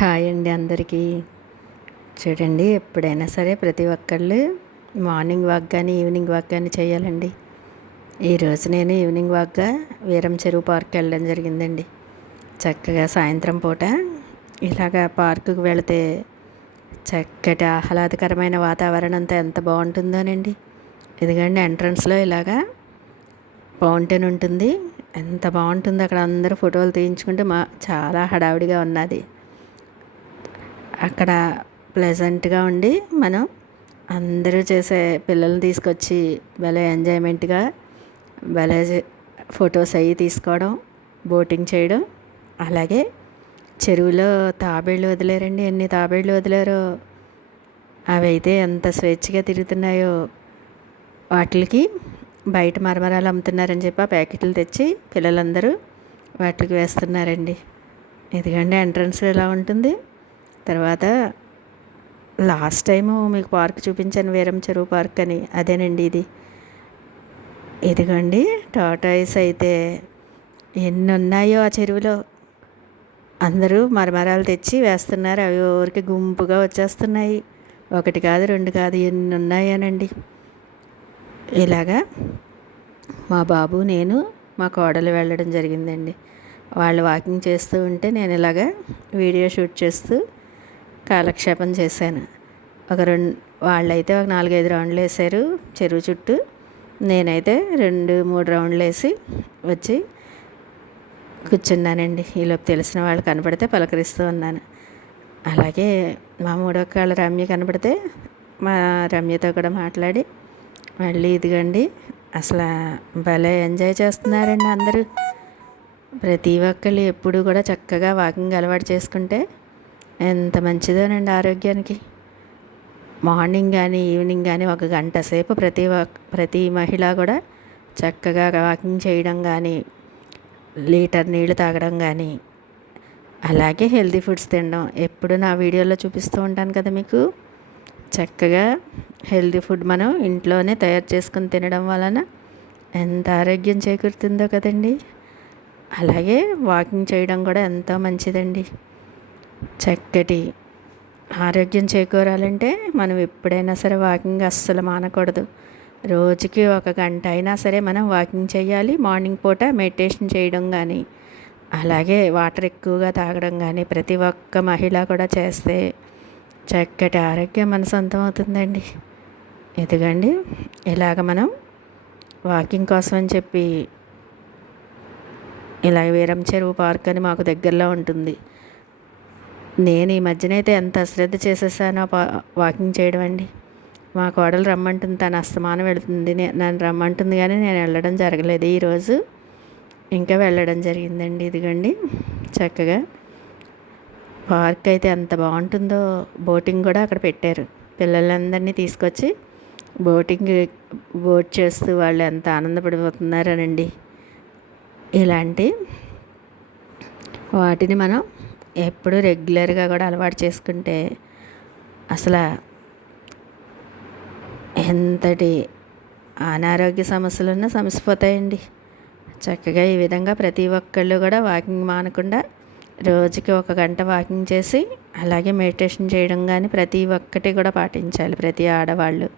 Hi అండి అందరికీ. చూడండి ఎప్పుడైనా సరే ప్రతి ఒక్కళ్ళు మార్నింగ్ వాక్ కానీ ఈవినింగ్ వాక్ కానీ చేయాలండి. ఈరోజు నేను ఈవినింగ్ వాక్గా వీరం చెరువు పార్క్ వెళ్ళడం జరిగిందండి. చక్కగా సాయంత్రం పూట ఇలాగా పార్కుకు వెళితే చక్కటి ఆహ్లాదకరమైన వాతావరణం అంతా ఎంత బాగుంటుందోనండి. ఎందుకంటే ఎంట్రన్స్లో ఇలాగా ఫౌంటైన్ ఉంటుంది. ఎంత బాగుంటుంది అక్కడ అందరూ ఫోటోలు తీయించుకుంటే మా చాలా హడావిడిగా ఉన్నది. అక్కడ ప్లెజెంట్గా ఉండి మనం అందరూ చేసే పిల్లల్ని తీసుకొచ్చి భలే ఎంజాయ్మెంట్గా భలే ఫొటోస్ అవి తీసుకోవడం బోటింగ్ చేయడం. అలాగే చెరువులో తాబేళ్ళు వదిలేరండి. ఎన్ని తాబేళ్ళు వదిలేరో. అవైతే ఎంత స్వేచ్ఛగా తిరుగుతున్నాయో. వాటికి బయట మరమరాలు అమ్ముతున్నారని చెప్పి ఆ ప్యాకెట్లు తెచ్చి పిల్లలందరూ వాటికి వేస్తున్నారండి. ఇదిగండి ఎంట్రన్స్ ఎలా ఉంటుంది? తర్వాత లాస్ట్ టైము మీకు పార్క్ చూపించాను వీరం చెరువు పార్క్ అని. అదేనండి ఇది. ఇదిగోండి టాటాయిస్ అయితే ఎన్ని ఉన్నాయో ఆ చెరువులో. అందరూ మరమరాలు తెచ్చి వేస్తున్నారు. అవి ఊరికి గుంపుగా వచ్చేస్తున్నాయి. ఒకటి కాదు రెండు కాదు ఎన్ని ఉన్నాయనండి ఇలాగా మా బాబు నేను మా కోడలు వెళ్ళడం జరిగిందండి. వాళ్ళు వాకింగ్ చేస్తూ ఉంటే నేను ఇలాగా వీడియో షూట్ చేస్తూ కాలక్షేపం చేశాను. ఒక రెండు వాళ్ళైతే ఒక నాలుగైదు రౌండ్లు వేసారు చెరువు చుట్టూ. నేనైతే రెండు మూడు రౌండ్లు వేసి వచ్చి కూర్చున్నానండి. ఈలోపు తెలిసిన వాళ్ళు కనపడితే పలకరిస్తూ ఉన్నాను. అలాగే మా మూడో కాళ్ళ రమ్య కనపడితే మా రమ్యతో కూడా మాట్లాడి మళ్ళీ ఇదిగండి అసలు భలే ఎంజాయ్ చేస్తున్నారండి అందరూ. ప్రతి ఒక్కళ్ళు ఎప్పుడు కూడా చక్కగా వాకింగ్ అలవాటు చేసుకుంటే ఎంత మంచిదోనండి ఆరోగ్యానికి. మార్నింగ్ కానీ ఈవినింగ్ కానీ ఒక గంట సేపు ప్రతి ప్రతి మహిళ కూడా చక్కగా వాకింగ్ చేయడం కానీ లీటర్ నీళ్ళు తాగడం కానీ అలాగే హెల్తీ ఫుడ్స్ తినడం. ఎప్పుడు నా వీడియోలో చూపిస్తూ ఉంటాను కదా మీకు. చక్కగా హెల్తీ ఫుడ్ మనం ఇంట్లోనే తయారు చేసుకుని తినడం వలన ఎంత ఆరోగ్యం చేకూరుతుందో కదండి. అలాగే వాకింగ్ చేయడం కూడా ఎంతో మంచిదండి. చక్కటి ఆరోగ్యం చేకూరాలంటే మనం ఎప్పుడైనా సరే వాకింగ్ అస్సలు మానకూడదు. రోజుకి ఒక గంట అయినా సరే మనం వాకింగ్ చేయాలి మార్నింగ్ పూట మెడిటేషన్ చేయడం కానీ అలాగే వాటర్ ఎక్కువగా తాగడం కానీ ప్రతి ఒక్క మహిళ కూడా చేస్తే చక్కటి ఆరోగ్యం మన సొంతం అవుతుందండి. ఎదుగండి ఇలాగ మనం వాకింగ్ కోసం అని చెప్పి ఇలా వీరం చెరువు పార్క్ అని మాకు దగ్గరలో ఉంటుంది. నేను ఈ మధ్యనైతే ఎంత అశ్రద్ధ చేసేసానో వాకింగ్ చేయడం అండి. మా కోడలు రమ్మంటుంది తను అస్తమానం వెళుతుంది. నన్ను రమ్మంటుంది కానీ నేను వెళ్ళడం జరగలేదు. ఈరోజు ఇంకా వెళ్ళడం జరిగిందండి ఇదిగండి చక్కగా. పార్క్ అయితే ఎంత బాగుంటుందో బోటింగ్ కూడా అక్కడ పెట్టారు. పిల్లలందరినీ తీసుకొచ్చి బోటింగ్ బోట్ చేస్తూ వాళ్ళు ఎంత ఆనందపడిపోతున్నారనండి. ఇలాంటి వాటిని మనం ఎప్పుడు రెగ్యులర్గా కూడా అలవాటు చేసుకుంటే అసలు ఎంతటి అనారోగ్య సమస్యలున్నా సమసిపోతాయండి. చక్కగా ఈ విధంగా ప్రతి ఒక్కళ్ళు కూడా వాకింగ్ మానకుండా రోజుకి ఒక గంట వాకింగ్ చేసి అలాగే మెడిటేషన్ చేయడం కానీ ప్రతి ఒక్కటి కూడా పాటించాలి ప్రతి ఆడవాళ్ళు.